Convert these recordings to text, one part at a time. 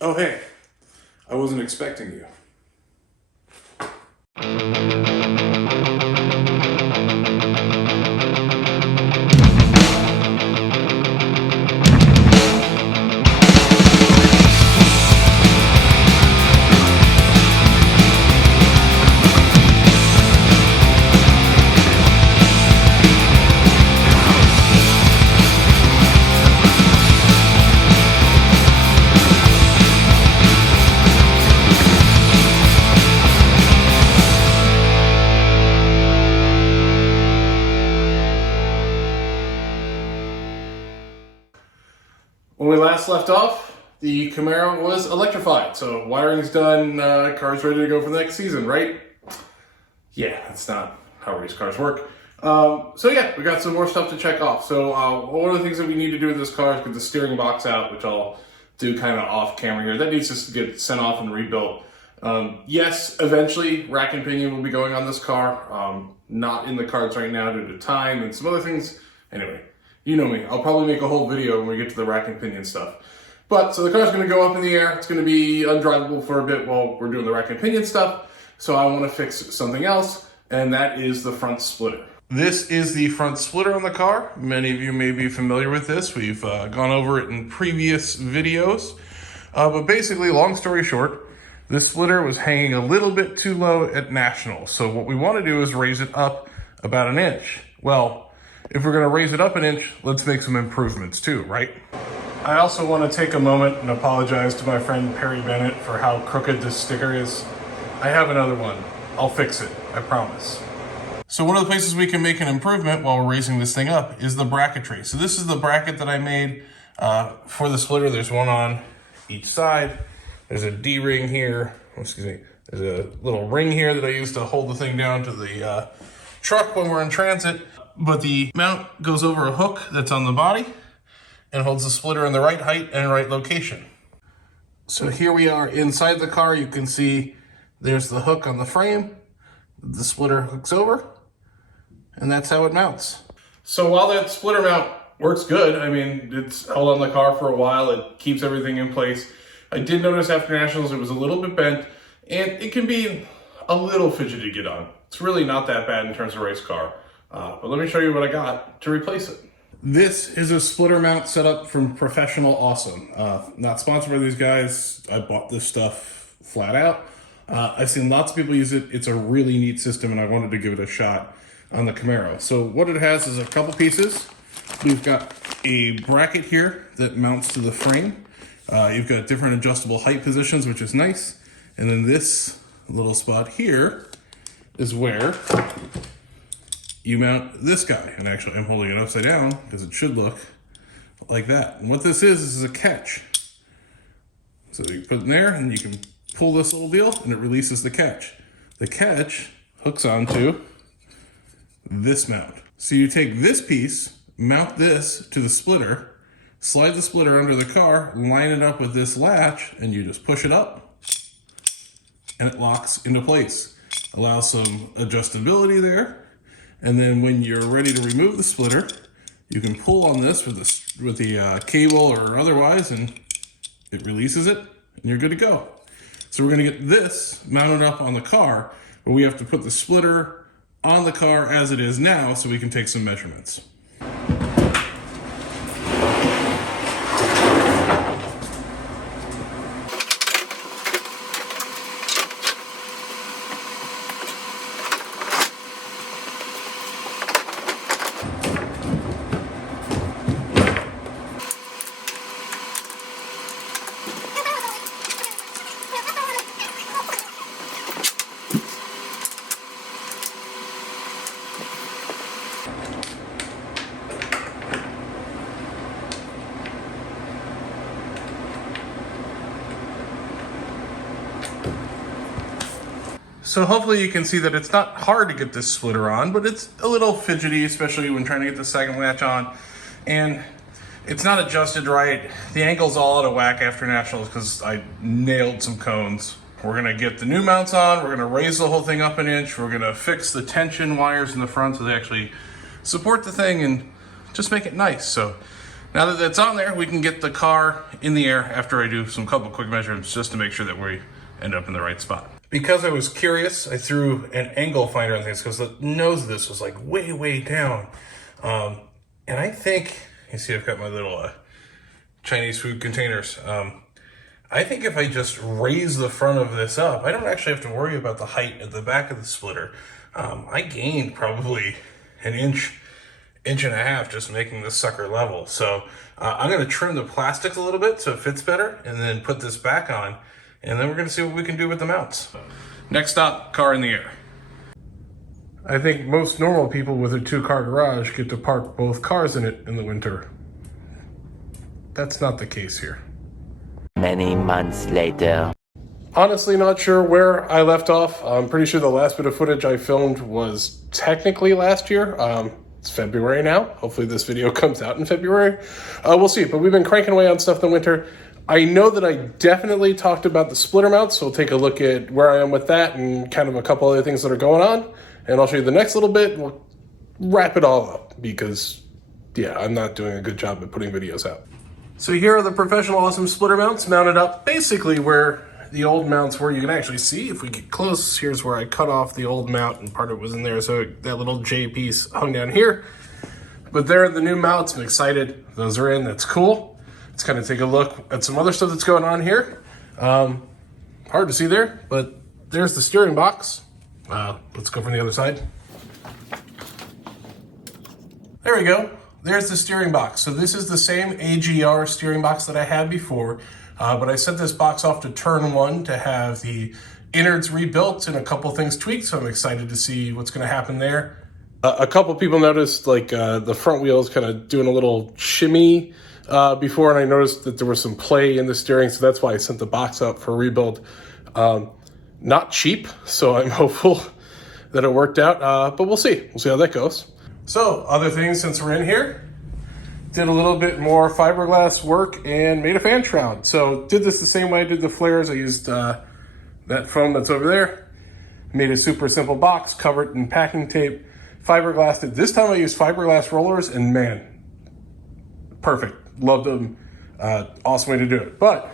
Oh, hey, I wasn't expecting you. When we last left off, the Camaro was electrified, so wiring's done, car's ready to go for the next season, right? Yeah, that's not how race cars work. So yeah, we got some more stuff to check off. So one of the things that we need to do with this car is get the steering box out, which I'll do kind of off camera here. That needs to get sent off and rebuilt. Yes, eventually rack and pinion will be going on this car. Not in the cards right now due to time and some other things. Anyway. You know me, I'll probably make a whole video when we get to the rack and pinion stuff. But, so the car's gonna go up in the air, it's gonna be undrivable for a bit while we're doing the rack and pinion stuff. So I wanna fix something else, and that is the front splitter. This is the front splitter on the car. Many of you may be familiar with this. We've gone over it in previous videos. But basically, long story short, this splitter was hanging a little bit too low at Nationals. So what we wanna do is raise it up about an inch. Well, if we're gonna raise it up an inch, let's make some improvements too, right? I also wanna take a moment and apologize to my friend Perry Bennett for how crooked this sticker is. I have another one. I'll fix it, I promise. So one of the places we can make an improvement while we're raising this thing up is the bracketry. So this is the bracket that I made for the splitter. There's one on each side. There's a D-ring here, excuse me. There's a little ring here that I use to hold the thing down to the truck when we're in transit. But the mount goes over a hook that's on the body and holds the splitter in the right height and right location. So here we are inside the car. You can see there's the hook on the frame. The splitter hooks over, and that's how it mounts. So while that splitter mount works good, I mean, it's held on the car for a while. It keeps everything in place. I did notice after Nationals it was a little bit bent, and it can be a little fidgety to get on. It's really not that bad in terms of race car. But let me show you what I got to replace it. This is a splitter mount setup from Professional Awesome. Not sponsored by these guys. I bought this stuff flat out. I've seen lots of people use it. It's a really neat system and I wanted to give it a shot on the Camaro. So what it has is a couple pieces. We've got a bracket here that mounts to the frame. You've got different adjustable height positions, which is nice. And then this little spot here is where you mount this guy. And actually I'm holding it upside down because it should look like that. And what this is a catch. So you put it in there and you can pull this little deal and it releases the catch. The catch hooks onto this mount. So you take this piece, mount this to the splitter, slide the splitter under the car, line it up with this latch, and you just push it up and it locks into place. Allows some adjustability there. And then when you're ready to remove the splitter, you can pull on this with the cable or otherwise, and it releases it, and you're good to go. So we're gonna get this mounted up on the car, but we have to put the splitter on the car as it is now so we can take some measurements. So hopefully you can see that it's not hard to get this splitter on, but it's a little fidgety, especially when trying to get the second latch on. And it's not adjusted right. The angle's all out of whack after Nationals because I nailed some cones. We're gonna get the new mounts on, we're gonna raise the whole thing up an inch, we're gonna fix the tension wires in the front so they actually support the thing and just make it nice. So Now that that's on there, we can get the car in the air after I do some couple quick measurements just to make sure that we end up in the right spot. Because I was curious, I threw an angle finder on things because the nose of this was like way, way down. And I think, you see I've got my little Chinese food containers. I think if I just raise the front of this up, I don't actually have to worry about the height at the back of the splitter. I gained probably an inch and a half just making this sucker level. So I'm going to trim the plastic a little bit so it fits better and then put this back on, and then we're going to see what we can do with the mounts. Next stop, car in the air. I think most normal people with a 2-car garage get to park both cars in it in the winter. That's not the case here. Many months later. Honestly, not sure where I left off. I'm pretty sure the last bit of footage I filmed was technically last year. It's February now. Hopefully this video comes out in February. We'll see, but we've been cranking away on stuff in the winter. I know that I definitely talked about the splitter mounts, so we'll take a look at where I am with that and kind of a couple other things that are going on. And I'll show you the next little bit. We'll wrap it all up because, yeah, I'm not doing a good job at putting videos out. So here are the professional awesome splitter mounts mounted up basically where the old mounts were. You can actually see if we get close. Here's where I cut off the old mount and part of it was in there. So that little J piece hung down here. But there are the new mounts. I'm excited. Those are in. That's cool. Let's kind of take a look at some other stuff that's going on here. Hard to see there, but there's the steering box. Let's go from the other side. There we go. There's the steering box. So this is the same AGR steering box that I had before, but I sent this box off to Turn One to have the innards rebuilt and a couple things tweaked, so I'm excited to see what's going to happen there. A couple people noticed like the front wheels kind of doing a little shimmy before, and I noticed that there was some play in the steering, so that's why I sent the box out for a rebuild. Not cheap, so I'm hopeful that it worked out, but we'll see. We'll see how that goes. So, other things since we're in here, did a little bit more fiberglass work and made a fan shroud. So, did this the same way I did the flares. I used that foam that's over there, made a super simple box, covered in packing tape, fiberglassed it. This time I used fiberglass rollers, and man, perfect. Loved them. Awesome way to do it. But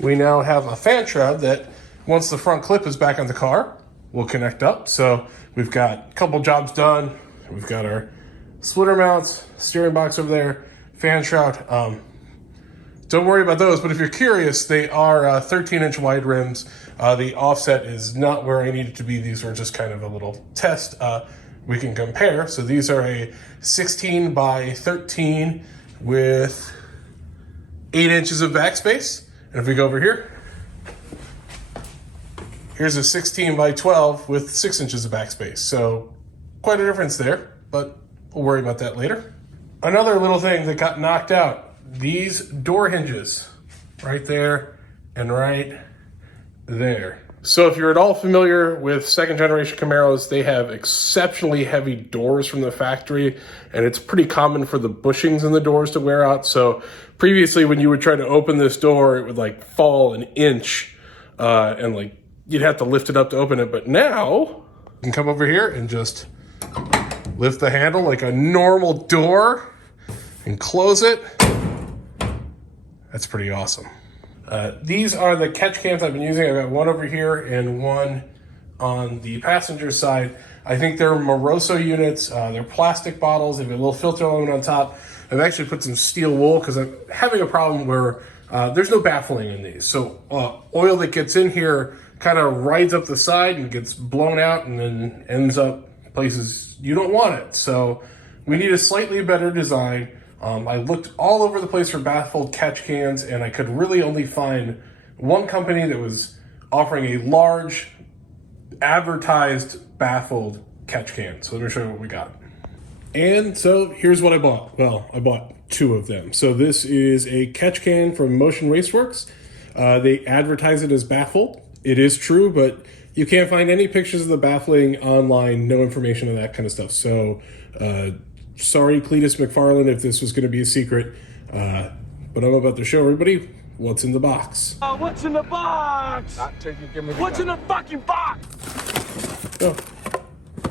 we now have a fan shroud that, once the front clip is back on the car, will connect up. So, we've got a couple jobs done. We've got our splitter mounts, steering box over there, fan shroud. Don't worry about those, but if you're curious, they are 13-inch wide rims. The offset is not where I need it to be. These were just kind of a little test. We can compare. So these are a 16 by 13 with 8 inches of backspace. And if we go over here, here's a 16 by 12 with 6 inches of backspace. So quite a difference there, but we'll worry about that later. Another little thing that got knocked out, these door hinges right there and right there. So if you're at all familiar with second generation Camaros, they have exceptionally heavy doors from the factory, and it's pretty common for the bushings in the doors to wear out. So previously when you would try to open this door, it would like fall an inch and like you'd have to lift it up to open it. But now you can come over here and just lift the handle like a normal door and close it. That's pretty awesome. These are the catch cans I've been using. I've got one over here and one on the passenger side. I think they're Moroso units. They're plastic bottles. They have a little filter element on top. I've actually put some steel wool because I'm having a problem where there's no baffling in these. So oil that gets in here kind of rides up the side and gets blown out and then ends up places you don't want it. So we need a slightly better design. I looked all over the place for baffled catch cans, and I could really only find one company that was offering a large advertised baffled catch can. So let me show you what we got. And so here's what I bought. Well, I bought two of them. So this is a catch can from Motion Raceworks. They advertise it as baffled. It is true, but you can't find any pictures of the baffling online, no information on that kind of stuff. So sorry, Cletus McFarland, if this was going to be a secret, but I'm about to show everybody what's in the box. What's in the box? What's in the fucking box? Oh,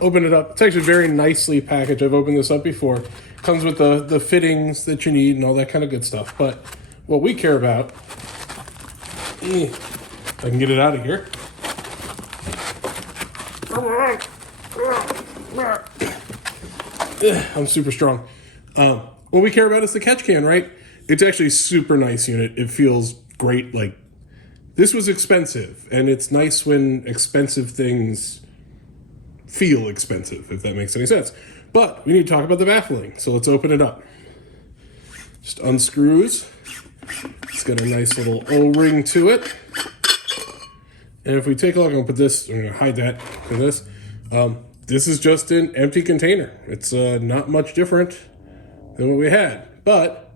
open it up. It's actually very nicely packaged. I've opened this up before. Comes with the fittings that you need and all that kind of good stuff. But what we care about, if I can get it out of here. I'm super strong. What we care about is the catch can, right? It's actually a super nice unit. It feels great. Like, this was expensive, and it's nice when expensive things feel expensive, if that makes any sense. But we need to talk about the baffling, so let's open it up. Just unscrews. It's got a nice little O-ring to it. And if we take a look, I'm gonna put this, I'm gonna hide that for this. This is just an empty container. It's not much different than what we had, but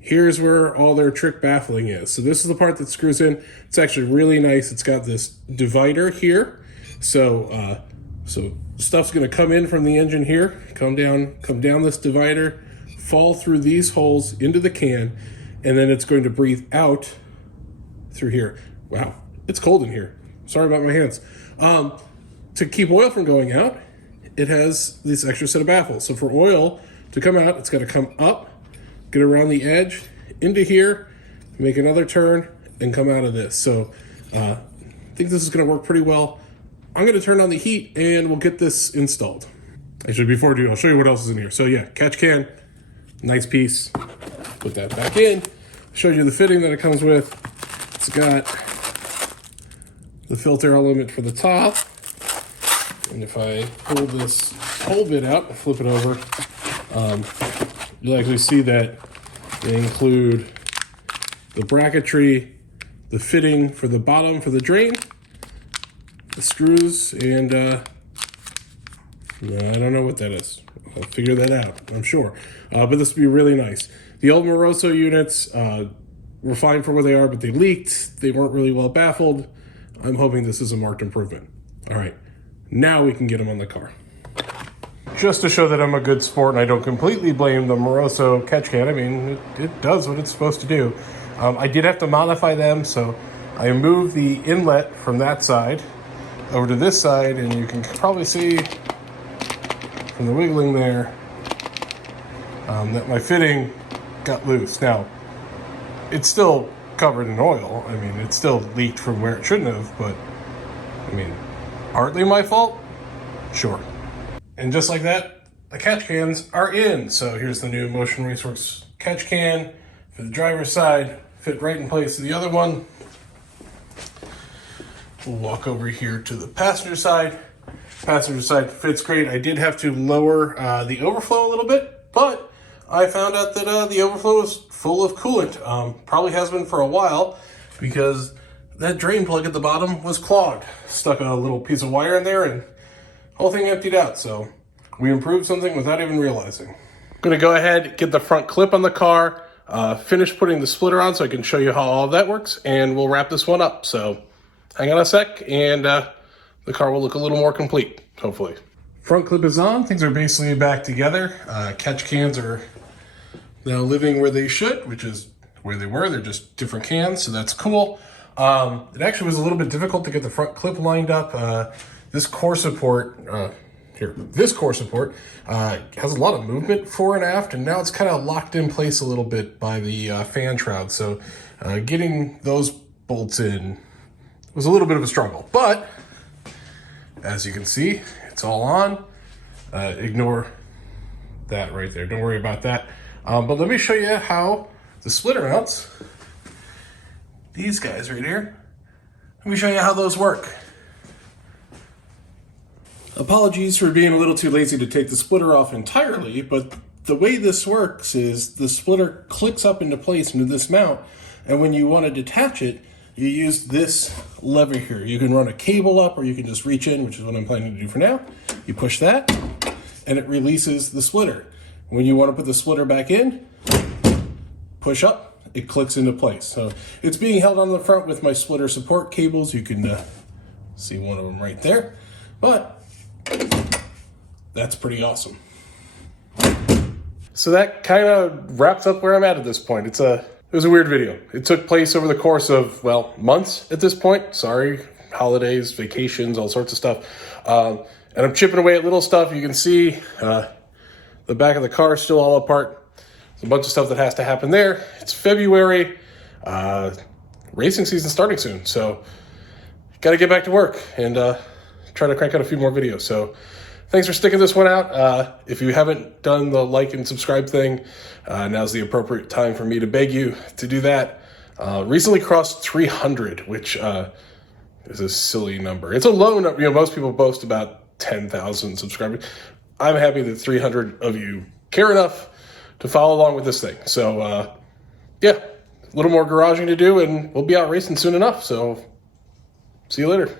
here's where all their trick baffling is. So this is the part that screws in. It's actually really nice. It's got this divider here. So stuff's gonna come in from the engine here, come down this divider, fall through these holes into the can, and then it's going to breathe out through here. Wow, it's cold in here. Sorry about my hands. To keep oil from going out, it has this extra set of baffles. So for oil to come out, it's got to come up, get around the edge, into here, make another turn, and come out of this. So I think this is going to work pretty well. I'm going to turn on the heat, and we'll get this installed. Actually, before I do, I'll show you what else is in here. So yeah, catch can, nice piece. Put that back in. Showed you the fitting that it comes with. It's got the filter element for the top. And if I pull this whole bit out and flip it over, you'll actually see that they include the bracketry, the fitting for the bottom for the drain, the screws, and I don't know what that is. I'll figure that out, I'm sure. But this would be really nice. The old Moroso units were fine for where they are, but they leaked. They weren't really well baffled. I'm hoping this is a marked improvement. All right, now we can get them on the car. Just to show that I'm a good sport and I don't completely blame the Moroso catch can. I mean, it does what it's supposed to do. I did have to modify them, so I moved the inlet from that side over to this side, and you can probably see from the wiggling there that my fitting got loose. Now, it's still covered in oil. I mean, it still leaked from where it shouldn't have, but I mean, partly my fault? Sure. And just like that, the catch cans are in. So here's the new Motion Raceworks catch can for the driver's side, fit right in place to the other one. We'll walk over here to the passenger side. Passenger side fits great. I did have to lower the overflow a little bit, but I found out that the overflow is full of coolant. Probably has been for a while, because that drain plug at the bottom was clogged. Stuck a little piece of wire in there and the whole thing emptied out. So we improved something without even realizing. I'm gonna go ahead, get the front clip on the car, finish putting the splitter on so I can show you how all of that works, and we'll wrap this one up. So hang on a sec, and the car will look a little more complete, hopefully. Front clip is on, things are basically back together. Catch cans are now living where they should, which is where they were. They're just different cans, so that's cool. It actually was a little bit difficult to get the front clip lined up. This core support, this core support has a lot of movement fore and aft, and now it's kind of locked in place a little bit by the fan shroud. So getting those bolts in was a little bit of a struggle, but as you can see, it's all on. Ignore that right there. Don't worry about that. But let me show you how the splitter mounts, these guys right here, let me show you how those work. Apologies for being a little too lazy to take the splitter off entirely, but the way this works is the splitter clicks up into place into this mount, and when you want to detach it, you use this lever here. You can run a cable up, or you can just reach in, which is what I'm planning to do for now. You push that, and it releases the splitter. When you want to put the splitter back in, push up, it clicks into place. So it's being held on the front with my splitter support cables. You can see one of them right there, but that's pretty awesome. So that kind of wraps up where I'm at this point. It was a weird video. It took place over the course of, well, months at this point. Sorry holidays, vacations, all sorts of stuff. And I'm chipping away at little stuff. You can see the back of the car is still all apart. There's a bunch of stuff that has to happen there. It's February. Racing season starting soon. So got to get back to work and try to crank out a few more videos. So thanks for sticking this one out. If you haven't done the like and subscribe thing, now's the appropriate time for me to beg you to do that. Recently crossed 300, which is a silly number. It's a low number. You know, most people boast about 10,000 subscribers. I'm happy that 300 of you care enough to follow along with this thing. So, yeah, a little more garaging to do, and we'll be out racing soon enough. So, see you later.